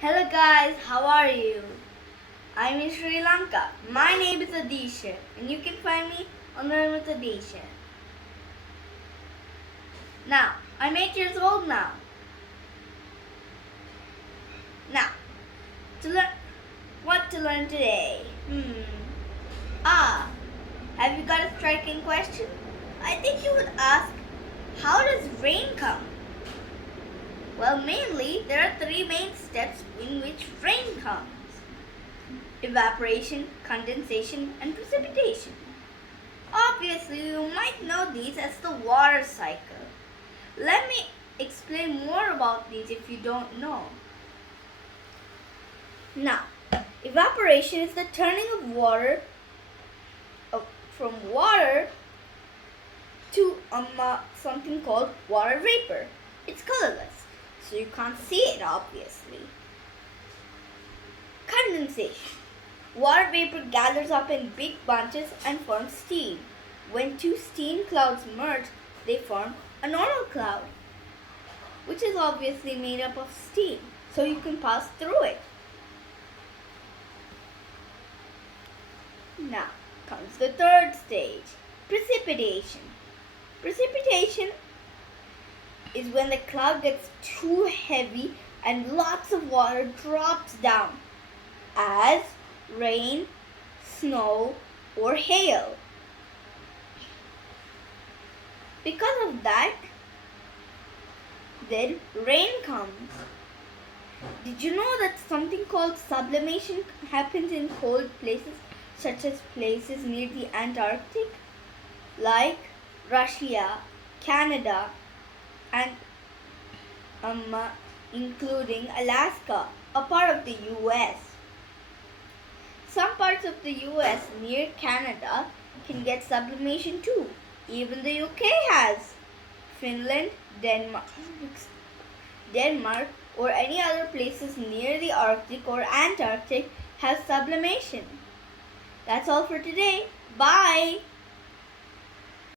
Hello guys, how are you? I'm in Sri Lanka. My name is Adeesha and you can find me on Learn with Adeesha. Now, I'm 8 years old now. Now, to learn what to learn today? Ah, have you got a striking question? I think you would ask, how does rain come? Well, mainly, there are three main steps in which rain comes. Evaporation, condensation, and precipitation. Obviously, you might know these as the water cycle. Let me explain more about these if you don't know. Now, evaporation is the turning of water from water to something called water vapor. It's colorless, so you can't see it obviously. Condensation. Water vapor gathers up in big bunches and forms steam. When two steam clouds merge, they form a normal cloud, which is obviously made up of steam, so you can pass through it. Now comes the third stage, precipitation. Precipitation is when the cloud gets too heavy and lots of water drops down as rain, snow, or hail. Because of that, then rain comes. Did you know that something called sublimation happens in cold places, such as places near the Antarctic, like Russia, Canada, and including Alaska, a part of the US. Some parts of the US near Canada can get sublimation too. Even the UK has. Finland, Denmark, or any other places near the Arctic or Antarctic have sublimation. That's all for today. Bye!